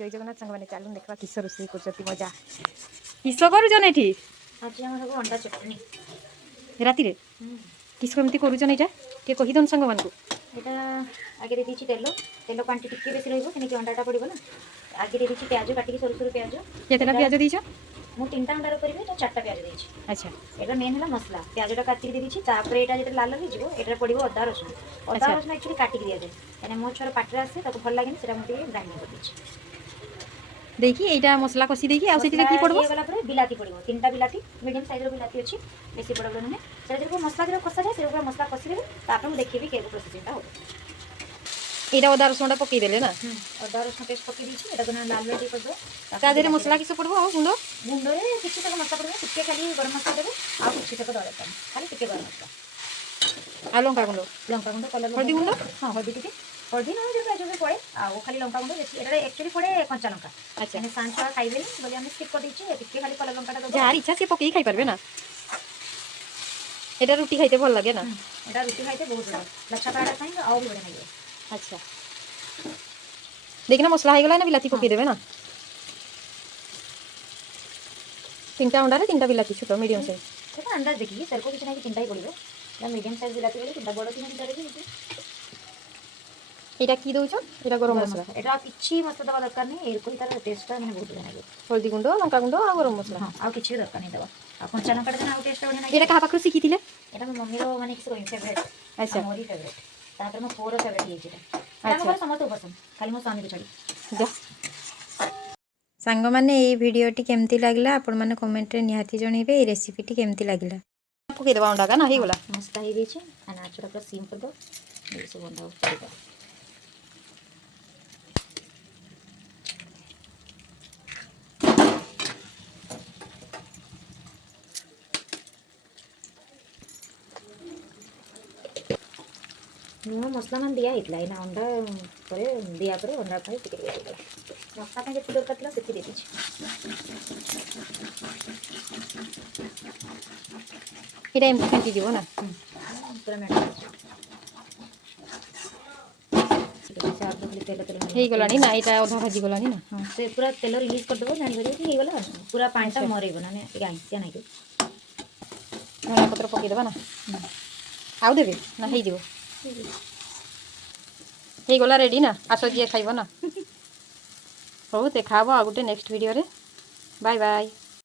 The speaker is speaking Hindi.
जय जगन्नाथ सांग मैंने चलून देखा किस रोषे कर मजा किस करुन ये आज हम सब अंडा चटनी राति किस कमी करुन यहाँ टे कहीदन सांग मान এটা আগে দিয়ে দিয়েছি তেল তেল পানি টিকে বেশি রহব কিন্তু অন্ডাটা পড়ব না আগে দিয়ে দিয়েছি পেঁয়াজ কাটিকি সরু সরু পেঁয়াজ কেতটা পিঁয়াজ দিয়েছ ମୁଁ 3ଟା ଅଣ୍ଡାର କରିବି ତ 4ଟା ପିଆଜ ଦେଇଛି। ଆଚ୍ଛା ଏଟା ମେନ୍ ହେଲା ମସଲା ପିଆଜଟା କାଟିକି ଦେଇଛି ତାପରେ ଏଇଟା ଯେତେବେଳେ ଲାଲ ହେଇଯିବ ଏଟାରେ ପଡ଼ିବ ଅଦା ରସୁଣ ଆକ୍ଚୁଆଲି କାଟିକି ଦିଆଯାଏ କାହିଁକିନା ମୋ ଛୁଆର ପାଟିରେ ଆସେ ତାକୁ ଭଲ ଲାଗେନି ସେଟା ମୁଁ ଟିକେ ଗ୍ରାଇଣ୍ଡିଂ କରିଦେଇଛି देखी एटा मसला कषि देखी आ सेठी की पड़बो गला पर बिलाती पड़बो 3टा बिलाती मीडियम साइज रो बिलाती अछि बेसी पड़बो नै सेटा जो मसला जो कसा जाए से मसला कसी देबे तापर मैं देखिबी के प्रोसेसिंगटा हो एटा अदा रसुणटा पकई देले ना अदा रसुण पेस्ट पकई दीछि एटा कोना लाल रेडी कर दो ता देरे मसला किस पड़बो आ गुंडो गुंडो रे किछि तक मसला पड़बो टिके खाली गरम मसला देबे आ किछि तक दरे खाली टिके गरम मसला आ लंका गुंडो कलर हल्दी गुंडो हां हल्दी टिके हल्दी ना जो जो पड़े आ खाली लंका गुंडो एटा एक्चुअली पड़े कंचा लंका अच्छा माने सांचा खाइबे बोली हम स्किप कर दीछि टिके खाली कलर लंकाटा दो जार इच्छा से पकई खाइ परबे ना एटा रोटी खाइते भल लागे ना एटा रोटी खाइते बहुत बड़ा लच्छा पराठा खाएंगे और भी बढ़िया लगे अच्छा देखना मसला हो गला ना बिलाती पकई देबे ना 3टा अंडा रे 3टा बिलाती छोटो मीडियम साइज सेटा अंदाज देखिए सर को किछ नहीं 3टा ही पड़िबो या मीडियम साइज बिलाती बोले 3टा बड़ 3टा रे एटा की दउछ एटा गरम मसला एटा किछि मसला दबा दरकार नहीं एर कोई तार टेस्टटा माने बहुत बढ़िया लागे हल्दी गुंडो लंका गुंडो आ गरम मसला हां आ किछि दरकार नहीं दबा आ कंचा लंका देना आ टेस्ट बढ़िया लागे एटा कहा पाखु सिखिथिले एटा मो मम्मी रो माने किछ कोइ फेवरेट अच्छा मोरी फेवरेट तापर मो फोर फेवरेट ये जेटा अच्छा हमर समस्त पसंद खाली मो स्वामी को छाड़ी जा सांग माने ए वीडियोटी केमती लागला आपण माने कमेंट रे निहाती जणीबे ए रेसिपीटी केमती लागला पकई देबा अंडा का ना हे गला मस्त हे दी छे आ नाचरा पूरा सिम कर दो ये सब अंडा ऊपर दो लुण मसला मान दिया हितला इना अंडा परे दिया परे अंडा खाई टिके दिया मसला पे जे दरकार थिला सेति दे दिछि एटा एमती फेंटी दिबो ना पूरा मेटा हे गलानी ना एटा आधा भाजी गलानी ना हां से पूरा तेल रिलीज कर दबो जानि भरी हे गला पूरा पानीटा मरेबो ना गाय से नाही के धनिया पत्र पकई देबा ना आउ देबे ना हे दिबो हे गला रेडी ना आसो जे खाइबो ना बहुत देखाबो आ गुटे नेक्स्ट वीडियो रे बाय बाय।